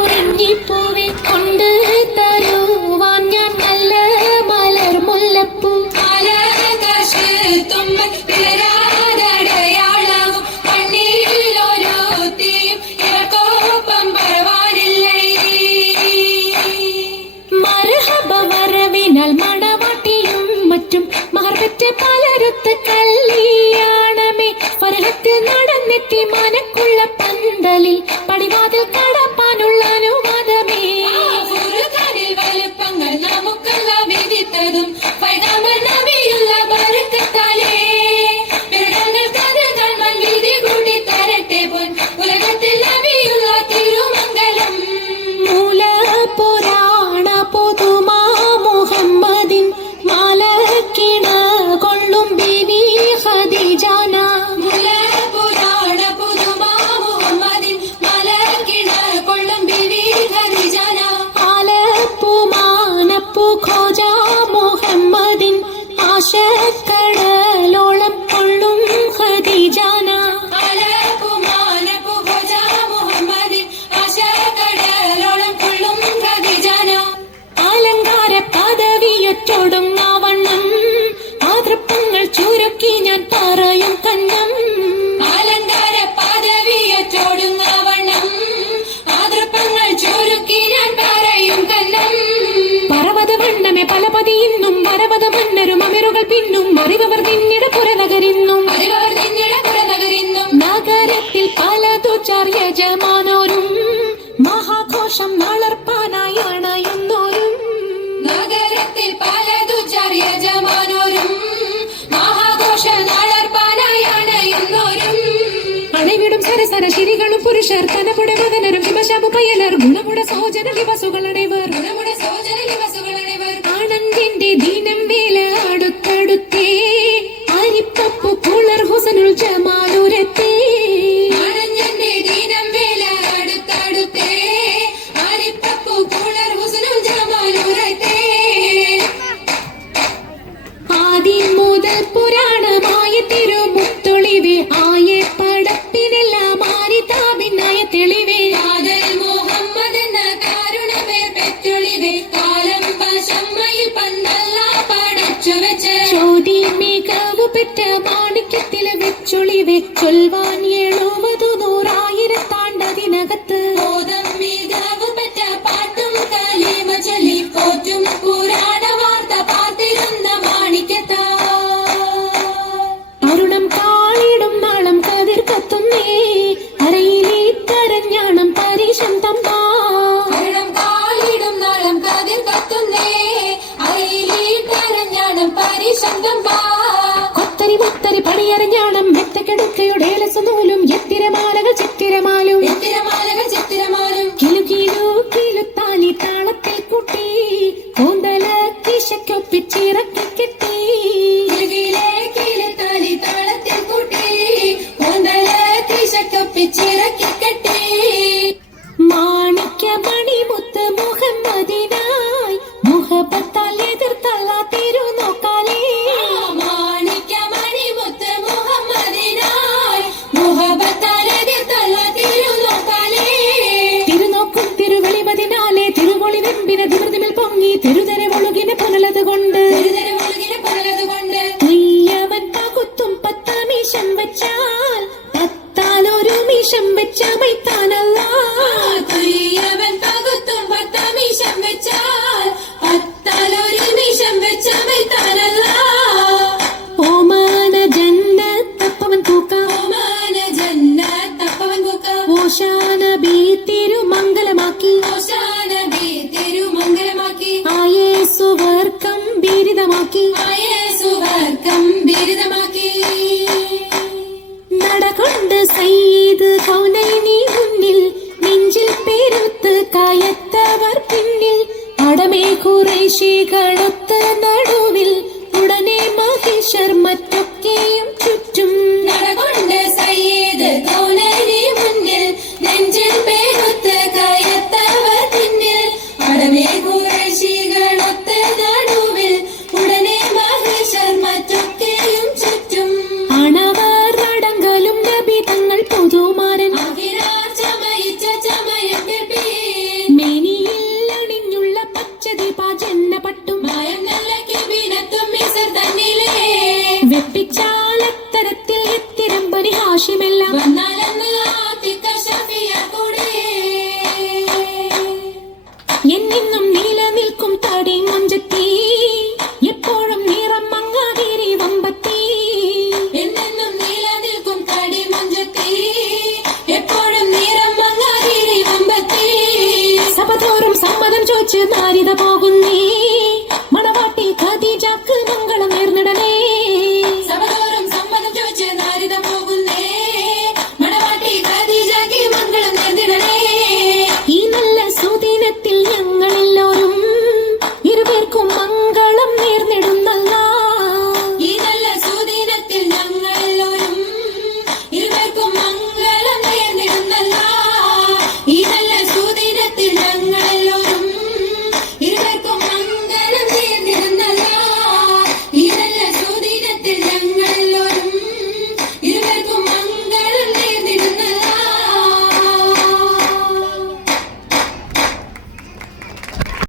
കുറിഞ്ഞിപ്പൂവെ കൊണ്ട് തരുവാൻ ഞാൻ നല്ല മലർ മുല്ലപ്പൂ. വരവിനാൽ മണവാട്ടിയും മറ്റും മാർപ്പറ്റ പലരുത്ത് കല്യാണമേ. പരഹത്തിൽ നടന്നെത്തി മനക്കുള്ള പന്തലിൽ പടിവാതിൽ കടപ്പാനുള്ള Vai dar ഇന്നും മരവത മന്നരും പിന്നും അറിവർ പിന്നീട് പുറനകരിന്നും അറിവർ നിന്നിട പുറനഗരിന്നും നഗരത്തിൽ പലതു യജമാനോരും മഹാഘോഷം നളർപ്പാനായി എന്നോരും നഗരത്തിൽ പലതു ചെറിയ യജമാനോരും മഹാഘോഷ നാളർപ്പാനായി അണയുന്നോരും. അണവിടും സരസര ശിരികളും പുരുഷർ തനപുട മകനരും ഹിമശാപു പയ്യലർ ഗുണമുട സഹോജന ദിവസുകളടേവർ. ഗുണമുട സഹോദര ദിവസുകളണിവർ ആനന്ദിന്റെ ദീനം ആദ്യം മുതൽ പുരാണമായ തിരുമുത്തൊളിവേ ആയ പടപ്പിനെല്ലാം ആരിതാപിന്നായ തെളിവേ കാതൽ മുഹമ്മദ് എന്ന കാരുണമേ പെറ്റൊളിവേ കാലം പശമ്മയിൽ പന്തല്ല പടച്ചു വെച്ച്. ചോതി മികവു പെറ്റ മാണിക്യത്തിലെ വെച്ചൊളിവേ ചൊൽവാൻ എഴുപതു പണിയരഞ്ഞാണം മെത്തക്കെടുക്കയുടെ നൂലും എത്തിരമാലകൾ ചിത്തിരമാലും തിരുവൊളി വെമ്പിന പൊങ്ങി തിരുതര ഒഴുകിന പുനലത് കൊണ്ട്. ഉയ്യവൻ പകുത്തും പത്തമീശം വെച്ചാൽ പത്താൽ ഒരു മീശം വെച്ച മൈത്താനല്ല ബീരിതമാക്കി ആയേസുവർക്കം ബിരുദമാക്കി. നടകൊണ്ട് സയ്യിദ് കൗനൈനി മുന്നിൽ നെഞ്ചിൽ പെരുത്ത് കയത്തവർ പിന്നിൽ. അടമേ കുറേശികളൊത്ത് നടുവിൽ ഉടനെ മഹിഷർ പാപതോറും സമ്മതം ചോദിച്ച് നാരിത പോകുന്നേ